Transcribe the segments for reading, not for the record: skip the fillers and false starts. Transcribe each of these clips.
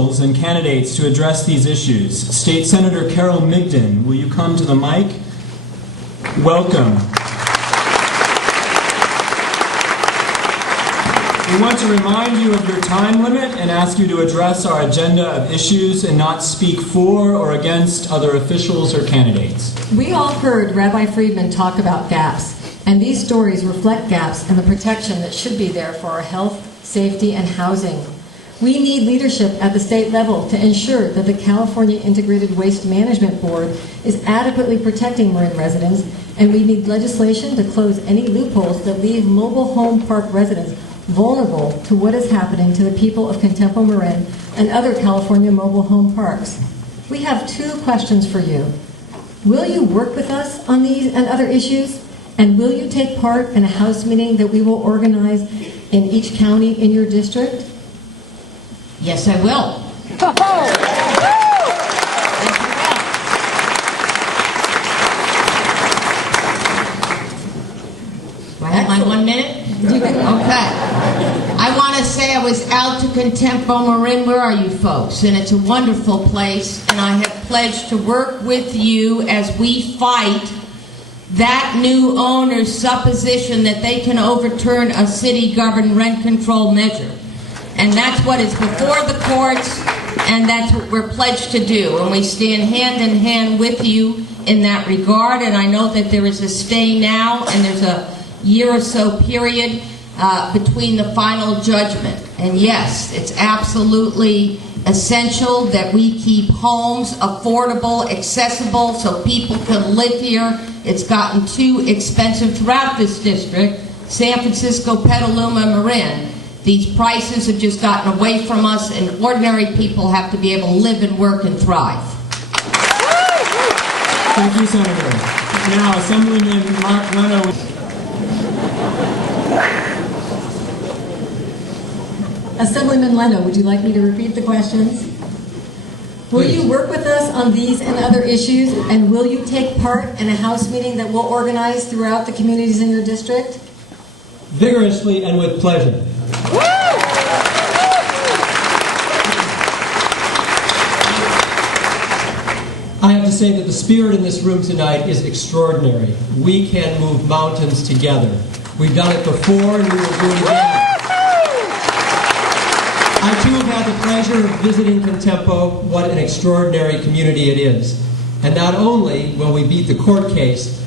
officials and candidates to address these issues. State Senator Carol Migden, will you come to the mic? Welcome. We want to remind you of your time limit and ask you to address our agenda of issues and not speak for or against other officials or candidates. We all heard Rabbi Friedman talk about gaps, and these stories reflect gaps in the protection that should be there for our health, safety, and housing. We need leadership at the state level to ensure that the California Integrated Waste Management Board is adequately protecting Marin residents, and we need legislation to close any loopholes that leave mobile home park residents vulnerable to what is happening to the people of Contempo Marin and other California mobile home parks. We have 2 questions for you. Will you work with us on these and other issues? And will you take part in a House meeting that we will organize in each county in your district? Yes, I will. Do I have my 1 minute? Okay. I want to say I was out to Contempo Marin. Where are you folks? And it's a wonderful place, and I have pledged to work with you as we fight that new owner's supposition that they can overturn a city-governed rent control measure. And that's what is before the courts, and that's what we're pledged to do. And we stand hand in hand with you in that regard. And I know that there is a stay now, and there's a year or so period between the final judgment. And yes, it's absolutely essential that we keep homes affordable, accessible, so people can live here. It's gotten too expensive throughout this district, San Francisco, Petaluma, Marin. These prices have just gotten away from us, and ordinary people have to be able to live and work and thrive. Thank you, Senator. Now, Assemblyman Mark Leno. Assemblyman Leno, would you like me to repeat the questions? Will you work with us on these and other issues, and will you take part in a House meeting that we'll organize throughout the communities in your district? Vigorously and with pleasure. I have to say that the spirit in this room tonight is extraordinary. We can move mountains together. We've done it before, and we will do it again. I too have had the pleasure of visiting Contempo. What an extraordinary community it is. And not only will we beat the court case,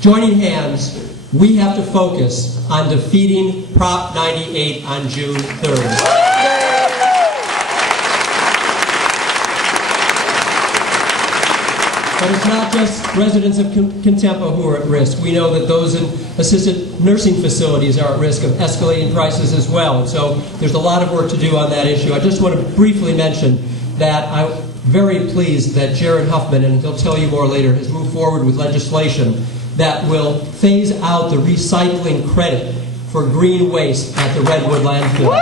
joining hands, we have to focus on defeating Prop 98 on June 3rd. But it's not just residents of Contempo who are at risk. We know that those in assisted nursing facilities are at risk of escalating prices as well. And so there's a lot of work to do on that issue. I just want to briefly mention that I'm very pleased that Jared Huffman, and he'll tell you more later, has moved forward with legislation that will phase out the recycling credit for green waste at the Redwood landfill.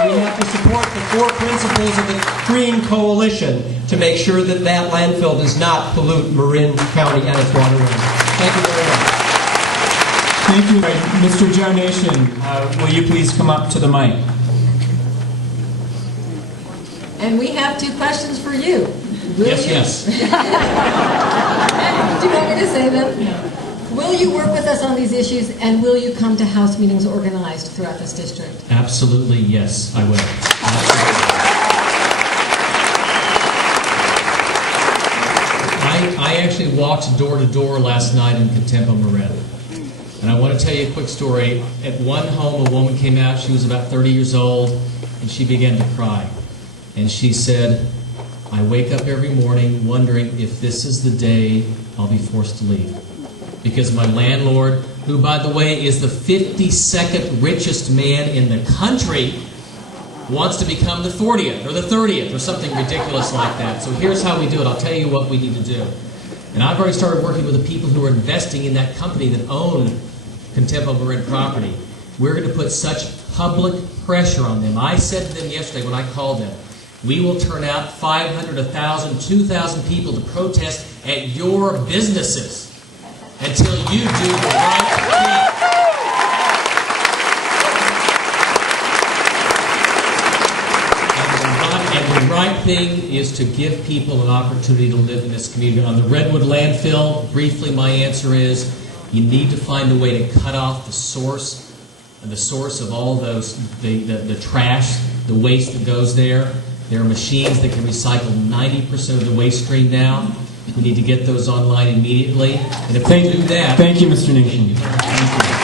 And we have to support the 4 principles of the Green Coalition to make sure that that landfill does not pollute Marin County and its waterways. Thank you very much. Thank you. Mr. Joe Nation, will you please come up to the mic? And we have 2 questions for you. Yes. Do you want me to say them? No. Will you work with us on these issues, and will you come to House meetings organized throughout this district? Absolutely, yes, I will. I actually walked door to door last night in Contempo Marin. And I want to tell you a quick story. At one home, a woman came out, she was about 30 years old, and she began to cry. And she said, I wake up every morning wondering if this is the day I'll be forced to leave. Because my landlord, who, by the way, is the 52nd richest man in the country, wants to become the 40th or the 30th or something ridiculous like that. So here's how we do it. I'll tell you what we need to do. And I've already started working with the people who are investing in that company that own Contempo Marin property. We're going to put such public pressure on them. I said to them yesterday when I called them, we will turn out 500, 1,000, 2,000 people to protest at your businesses until you do the right thing. And The right thing is to give people an opportunity to live in this community. On the Redwood landfill, briefly, my answer is you need to find a way to cut off the source of all those, the trash, the waste that goes there. There are machines that can recycle 90% of the waste stream now. We need to get those online immediately. And if we do that... Thank you, Mr. Nation. Thank you.